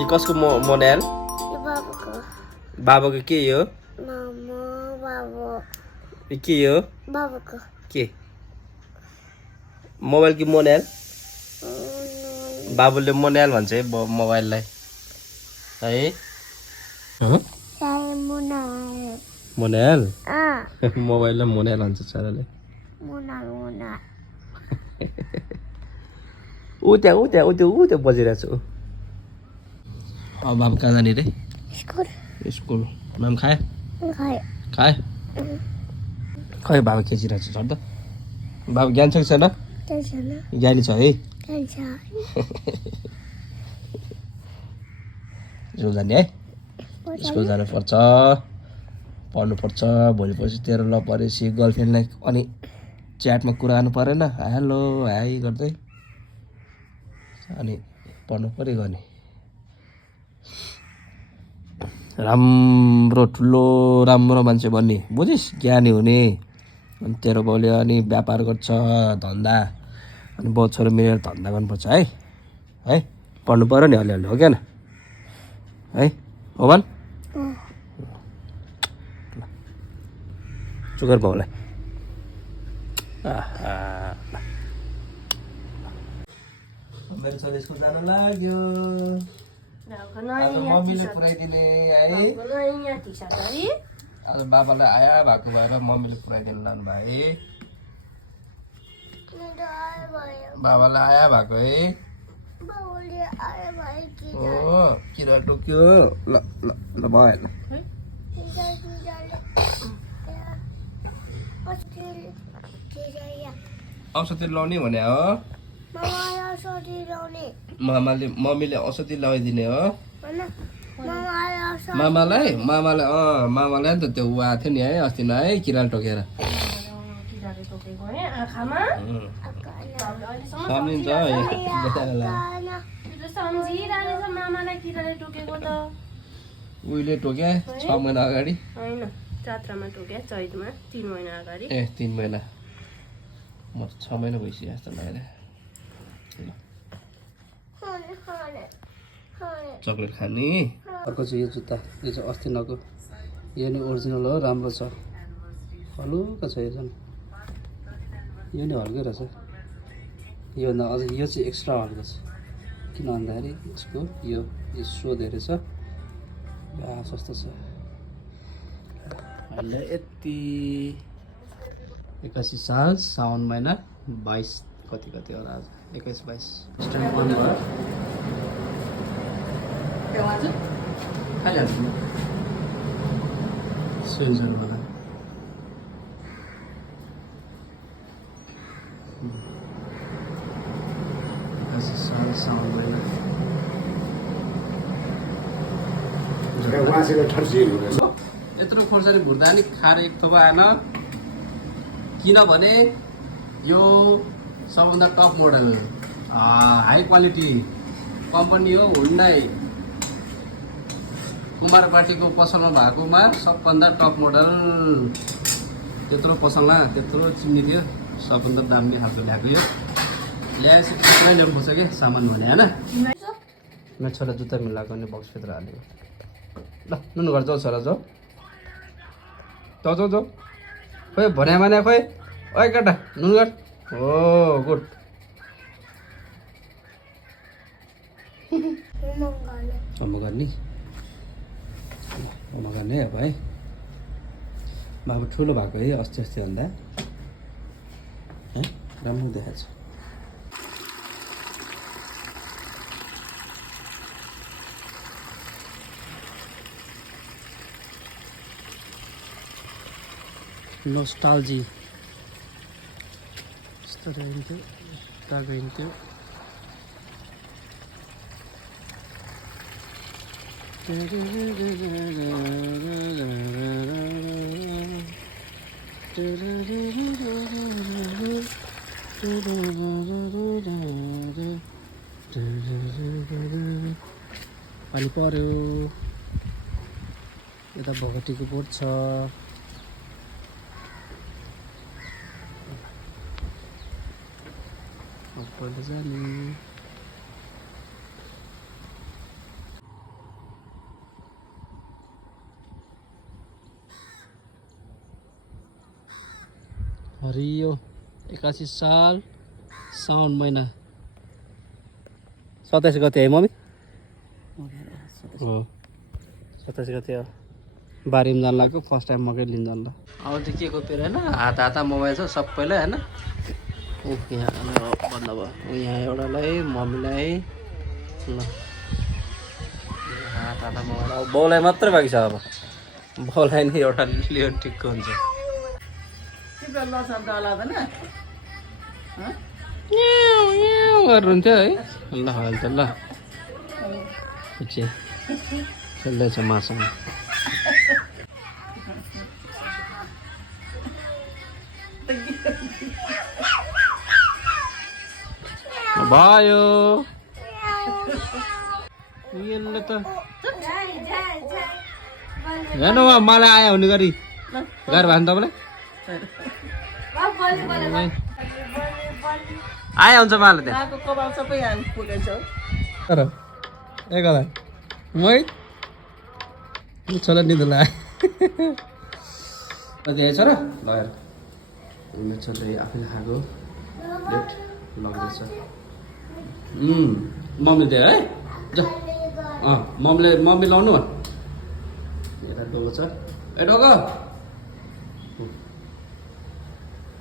यो कसको मोडेल बाबुको बाबाको के यो मामा बाबु के यो बाबुको के मोबाइल कि मोडेल बाबुले मोडेल भन्छ है मोबाइललाई है मोडेल मोबाइललाई मोडेल भन्छ छोराले ऊ त्यहाँ बजिरहेको छु अब बाबु कहाँ जाने रे स्कुल म्याम खाए खाए खै बाबु खिचिरहेको छु त बाबु ज्ञान छ कि छैन ज्ञानी छ है स्कुल जाने है स्कुल जानुपर्छ पढ्नुपर्छ भोलि पर्सि तेरो ल परेपछि गर्लफ्रेन्डलाई अनि च्याटमा कुरा गर्नु परेन हेलो हाई गर्दै अनि पढ्नु पऱ्यो गर्ने राम्रो ठुलो राम्रो मान्छे बन्ने बुझिस् ज्ञानी हुने अनि तेरो बाउले अनि व्यापार गर्छ धन्दा अनि बाउ छोरो मिलेर धन्दा गर्नुपर्छ है पढ्नु पऱ्यो नि अलिअलि हो क्या न है हो भन् सुगर बाउलाई मेरो छोरी स्कुल जान लाग्यो मम्मीले पुऱ्याइदिने है आज बाबालाई आया भएको भएर मम्मीले पुऱ्याइदिनु लानु भयो बाबालाई आया भएको है हो किरा टोक्यो ल ल ल भयो औषधि लाउने भने हो मम्मीले औषधि लगाइदिने हो मामालाई नि त त्यो ऊ आएको थियो नि है अस्ति न है किराले टोकेर सम्झिन्छ उहिले टोक्या 6 महिना अगाडि जात्रामा टोक्या चैतमा 3 महिना अगाडि 3 महिना म 6 महिना भइसक्यो जस्तो लाग्यो चक्लेट खाने अर्को चाहिँ यो जुत्ता यो चाहिँ अस्ति नको यो नि ओरिजिनल हो राम्रो छ हलुका छ यो झन् यो नि हल्कै रहेछ यो अझ यो चाहिँ एक्स्ट्रा हल्का छ किन भन्दाखेरि यसको यो सो धेरै छ सस्तो छ अहिले यति 81 साल साउन महिना 22 कति होला आज 21 22 स्ट्यान्ड बन्द भयो खाइहाल्छु सुइन्छ मलाई साउन महिना यत्रो खोर्सानी भुर्दा नि खाएर एक थोपा आएन किनभने यो सबभन्दा top model high quality company हो हुन्डाई कुमारपाटीको पसलमा भएकोमा सबभन्दा टप मोडल त्यत्रो पसलमा त्यत्रो चिन्ने थियो सबभन्दा दामी खालको ल्याएको यो ल्याएपछि त्यसलाई ल्याउनु पर्छ क्या सामान भने होइन मेरो छोरा जुत्ता मिलाएको नि बक्सभित्र हालेको ल नुनु घर जाऊ छोरा जाऊ जाऊ खोइ भन्या माने खोइ ओइ केटा नुनु घर हो गुड होमवर्क गर्ने अब है बाबु ठुलो भएको है अस्ति भन्दा है राम्रो देखाएको छ नोस्टाल्जी यस्तो रहन्थ्यो गइन्थ्यो पानी पर्यो यता भगटीको बोट छ पहिला जाने हरियो 81 साल साउन महिना 27 गते है मम्मी हो 27 गते हो बारीमा जान लाग्यो फर्स्ट टाइम मकै लिन जान ल अब चाहिँ के को पेर होइन हात मोबाइल छ सबैलाई होइन यहाँ बन्द भयो यहाँ एउटालाई मम्मीलाई ल हात मोबाइल अब बाउलाई मात्रै बाँकी छ अब बाउलाई नै एउटा लियो ठिक्क हुन्छ गर्नुहुन्थ्यो है ल अहिले त ल खेल्दैछ मासँग भयो यसले त हेर्नु मलाई आयो हुने गरी गाह्रो भयो नि तपाईँलाई आयो हुन्छ मलाई त्यहाँ एकला मै छोरा निदो ला कति आएछ र लगेर मेरो छोराले आफैले खाएको प्लेट लग्दैछ मम्मी दियो है जा मम्मी लाउनु यता गएको छ ए ढोक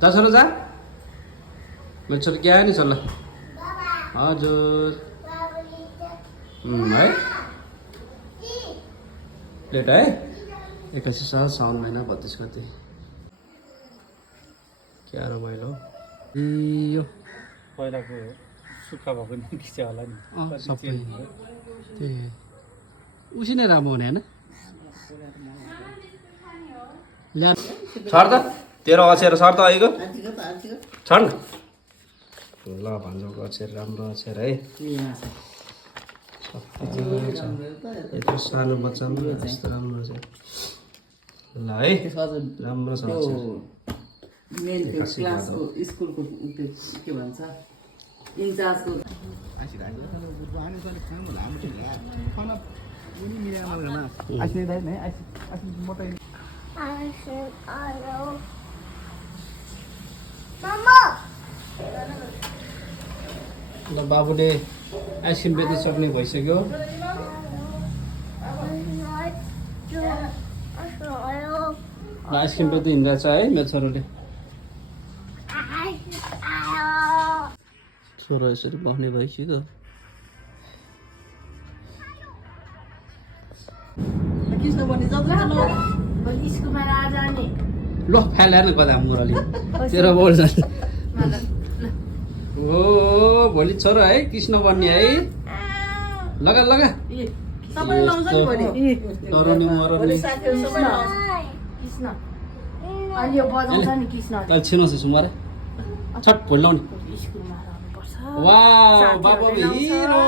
जा छोरा जा मेरो छोरा क्या नि छ ल हजुर है प्लेट है 81 साल साउन महिना 32 गते क्या रमाइलो यो पहिलाको सुक्खा भएको नि खिच्छ होला नि सबै त्यही उसी नै राम्रो हुने होइन ल्या छर त तेरो अक्षर सर त अहिलेको छर न ल भन्जोको अक्षर राम्रो अक्षर है यत्रो सानो बच्चामा यस्तो राम्रो छ ल है राम्रो छ स्कुलको के भन्छ इन्चार्जको ल बाबुले आइसक्रिम बेचिसक्ने भइसक्यो आइसक्रिम बेच्दै हिँडिरहेछ है मेरो छोरोले छोरो यसरी बस्ने भइसक्यो ल फ्यालेर कता मुरली तेरो बोल ओ भोलि छोरो है कृष्ण बन्ने है लगा लगा डराउने मराउने छिनोस् सुमारे छट भोलि लाउने वाउ बाबु हिरो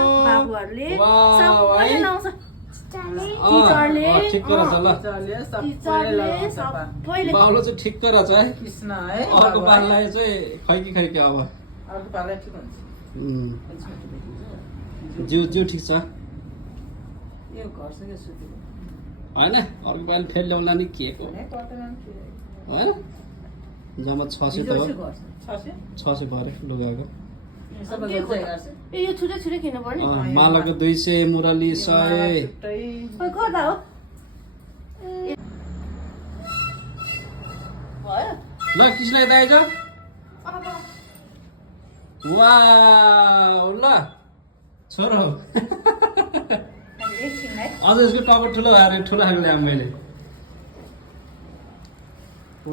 ठिक गरेछ ल बाबुले चाहिँ ठिक गरेछ है अर्को पाललाई चाहिँ खैकी खैकी अब जिउ ठिक छ होइन अर्को पालि फेरि ल्याउला नि के को होइन जम्मा 600 त हो 600 भरे लुगाको मालाको 200 मुरली 100 ल कृष्ण यता आइज वाउ ल छोरो अझ यसको टावर ठुलो अरे ठुलो खालको ल्याएँ मैले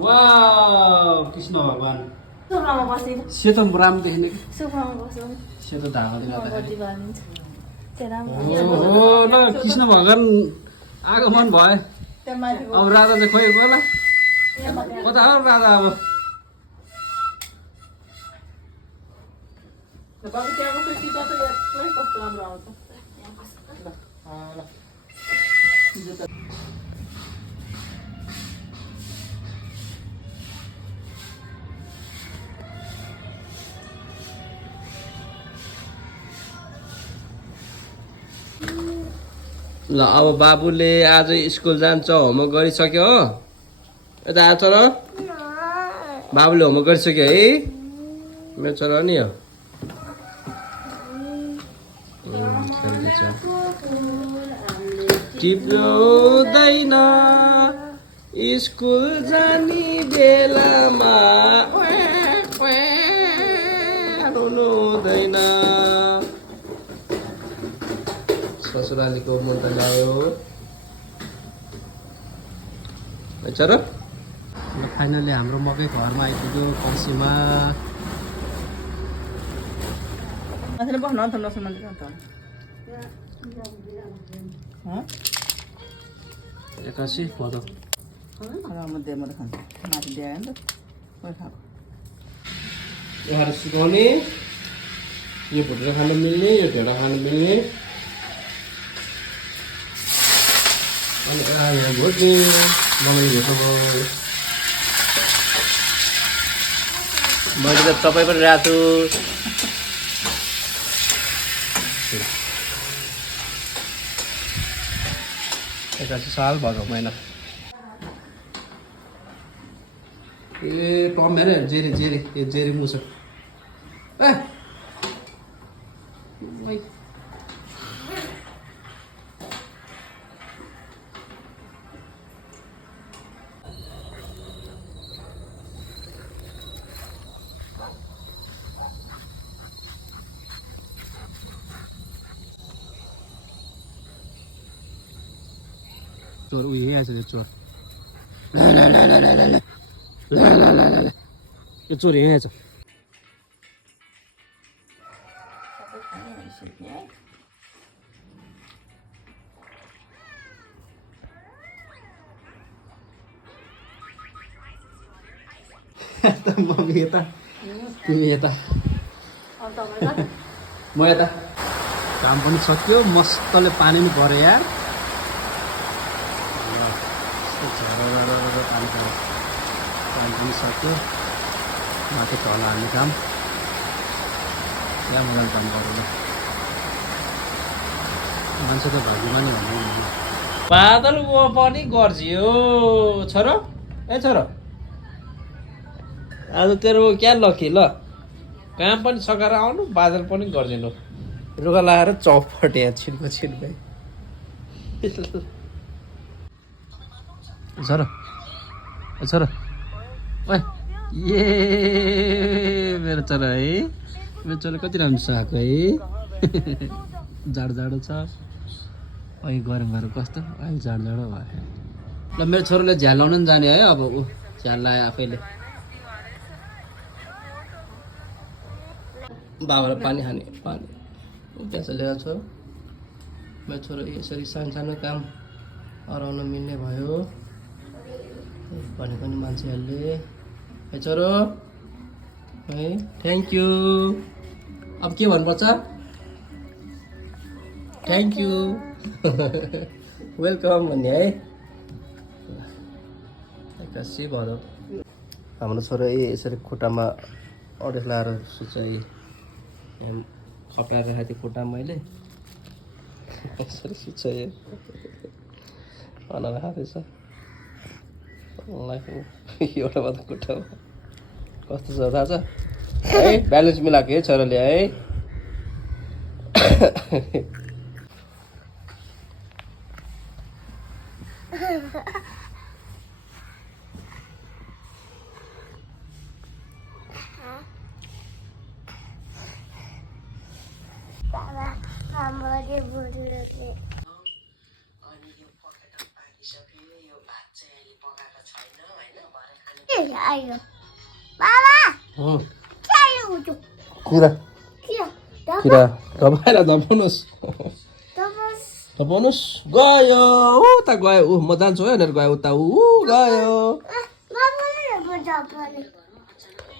वाउ कृष्ण भगवान सेतो राम्रो देखिने सेतो धागोले गर्दाखेरि ल कृष्ण भगवान आगमन भयो अब राजा चाहिँ खोइ होला कता हो राजा अब ल अब बाबुले आज स्कुल जान्छ होमवर्क गरिसक्यो हो यता आएको र बाबुले होमवर्क गरिसक्यो है मेरो छोरा नि हो खेल्दैछ टिप्दैन स्कुल जाने बेलामा आउनु हुँदैन ससुरालीको मुन्टा ल्यायो र फाइनली हाम्रो मकै घरमा आइपुग्यो पर्सीमा एक्कासी भदौ सिकाउने यो भुटेर खानु मिल्ने यो ढेँडा खानु मिल्ने अनि यहाँ भोट्ने मलाई भेट्नु भयो मैले त तपाईँ पनि राख्छु एक्कासी साल भदौ महिना ए टम हेर जेरी जेरी यो जेरी मुछ ए चोर उयो आएछ त्यो चोर यो चोर यहाँ आएछ मम्मी यता तिमी यता म यता काम पनि सक्यो मस्तले पानी पनि पऱ्यो यार पानी पनि सक्यो माथि तल हाल्ने काम त्यहाँ मजाले काम गरौँ मान्छे त भाग्यमा नि भन्नु बादल पनि गर्जियो छोरो ए छोरो आज तेरो क्या लकी ल काम पनि सकाएर आउनु बादल पनि गरिदिनु रुगा लगाएर चौपट यहाँ छिटको छिट भाइ छोरो छोरो ओ ए मेरो छोरा है मेरो छोरा कति राम्रो छ आएको है जाडो जाडो छ अहिले गरम गरम कस्तो अहिले जाडो जाडो भयो ल मेरो छोराले झ्याल लाउनु पनि जाने है अब ऊ झ्याल लायो आफैले बाबालाई पानी खाने पानी त्यहाँ लिएर छोरो मेरो छोरो यसरी सानो सानो काम अराउन मिल्ने भयो भनेको नि मान्छेहरूले है छोरो है थ्याङ्क यू अब के भन्नुपर्छ थ्याङ्क यू वेलकम भन्ने है एक्कासी भयो हाम्रो छोरो यसरी खुट्टामा अडेस लगाएर सुचाइ खप्लाएर राखेको थिएँ खुट्टामा मैले यसरी सुचाएँ अनार खाँदैछ एउटा मात्र खुट्टामा कस्तो छ थाहा छ है ब्यालेन्स मिलाएको है छोराले है आयो बाबा किरा किरा तपाईँलाई धपाउनुहोस् धपाउनुहोस् गयो उता गयो ऊ म जान्छु है भनेर गयो उता ऊ गयो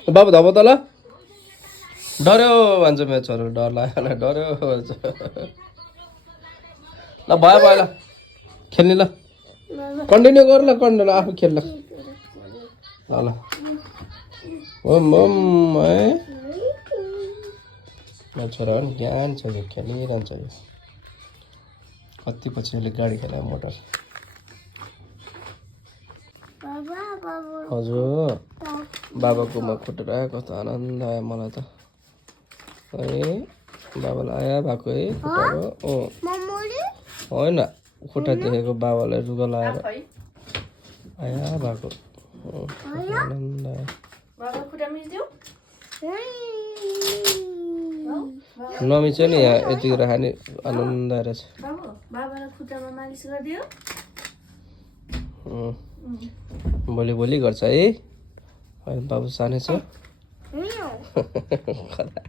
बाबु धप त ल डर्यो भन्छ मेरो छोरो डर लाग्यो डर्यो भन्छ ल भयो भयो ल खेल्ने ल कन्टिन्यू गर ल कन्टिन्यू आफू खेल ल ल ओम ओम है मेरो छोरा पनि ज्ञान छ यो खेलिरहन्छ यो कति पछि यसले गाडी खेलायो मोटर हजुर बाबाकोमा खुट्टा राखेको कस्तो आनन्द आयो मलाई त है बाबालाई आया भएको है खुट्टाको मम्मले होइन खुट्टा देखेको बाबालाई रुगा लाएर खै आया भएको आनन्द आयो बाबा खुट्टा मिच्दिउ नमिच नि यहाँ यतिखेर खाने आनन्द रहेछ बाबु बाबालाई खुट्टामा मालिस गरिदियो भोलि गर्छ है बाबु सानै छ होइन कता